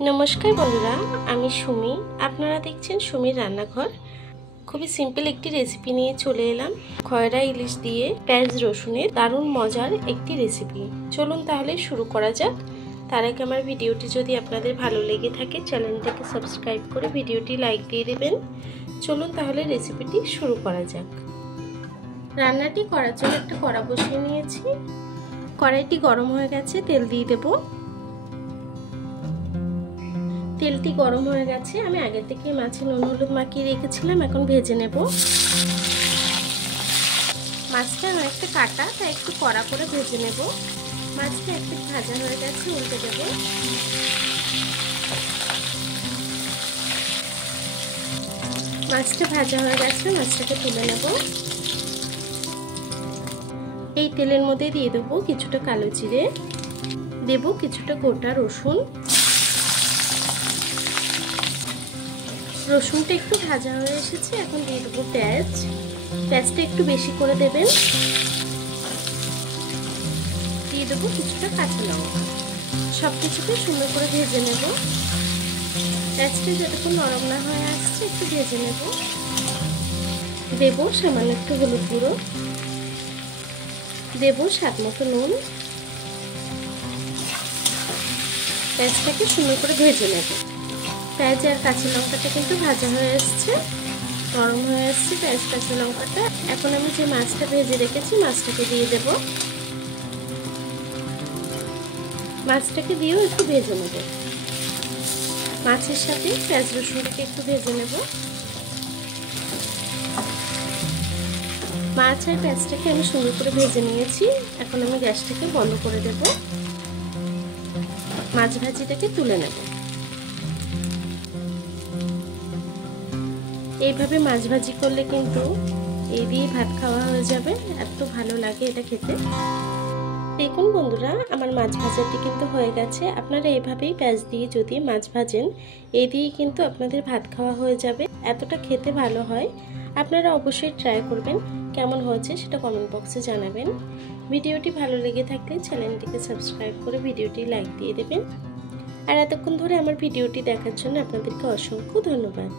नमस्कार बंधुरा आमी सुमी आपनारा देखছেন सुमिर रान्नाघर। खूबই सिम्पल एक रेसिपि निये चले एलाम खयरा इलिश दिए पेঁয়াজ रसुनेर दारुण मजार एक रेसिपि। चलुन ताहले शुरू करा जाक। तार आगे आमार भिडियोटी यदि आपनादेर भालो लेगे थाके चैनलटाके सबस्क्राइब करे भिडियोटी लाइक दिए देबेन। चलुन ताहले रेसिपिटी शुरू करा जाक। रान्नाटी करार जोन्नो एकटा कड़ा बसिए निয়েছি। कड़ाईटी गरम हয়ে গেছে, तेल দিয়ে দেব। তেলটি গরম হয়ে গেছে, আমি আগে থেকে মাছে নুন হলুদ মাখিয়ে রেখেছিলাম, এখন ভেজে নেব। মাছটা অনেকটা কাটা, তাই একটু কড়া করে ভেজে নেব। মাছটা একটু ভাজা হয়ে গেছে, উল্টে দেব। মাছটা ভাজা হয়ে গেছে, মাছটাকে তুলে নেব। এই তেলের মধ্যে দিয়ে দেব কিছুটা কালো জিরে, দেব কিছুটা গোটা রসুন। রসুনটা একটু ভাজা হয়ে এসেছে, এখন দিয়ে দেবো পেঁয়াজ। পেঁয়াজটা একটু বেশি করে দেবেন। দিয়ে দেবো কিছুটা কাঁচা লঙ্কা। সব কিছুকে সুন্দর করে ভেজে নেব। পেঁয়াজটা যতক্ষণ নরম না হয়ে আসছে একটু ভেজে নেব। দেব সামান্য একটু হলুদ গুঁড়ো, দেব স্বাদ মতো নুন। পেঁয়াজটাকে সুন্দর করে ভেজে নেব। পেঁয়াজ আর কাঁচা লঙ্কাটা কিন্তু ভাজা হয়ে আসছে, নরম হয়ে আসছে পেঁয়াজ কাঁচা লঙ্কাটা। এখন আমি যে মাছটা ভেজে রেখেছি মাছটাকে দিয়ে দেব। মাছটাকে দিয়েও একটু ভেজে নেব। মাছের সাথে পেঁয়াজ রসুনটাকে একটু ভেজে নেব। মাছ আর পেঁয়াজটাকে আমি সুন্দর করে ভেজে নিয়েছি, এখন আমি গ্যাসটাকে বন্ধ করে দেব। মাছ ভাজিটাকে তুলে নেব। এইভাবে মাছ ভাজি করলে কিন্তু এই দিয়ে ভাত খাওয়া হয়ে যাবে, এত ভালো লাগে এটা খেতে। দেখুন বন্ধুরা, আমার মাছ ভাজাটি কিন্তু হয়ে গেছে। আপনারা এইভাবেই পেঁয়াজ দিয়ে যদি মাছ ভাজেন, এই দিয়ে কিন্তু আপনাদের ভাত খাওয়া হয়ে যাবে, এতটা খেতে ভালো হয়। আপনারা অবশ্যই ট্রাই করবেন, কেমন হয়েছে সেটা কমেন্ট বক্সে জানাবেন। ভিডিওটি ভালো লেগে থাকলে চ্যানেলটিকে সাবস্ক্রাইব করে ভিডিওটি লাইক দিয়ে দেবেন। আর এতক্ষণ ধরে আমার ভিডিওটি দেখার জন্য আপনাদেরকে অসংখ্য ধন্যবাদ।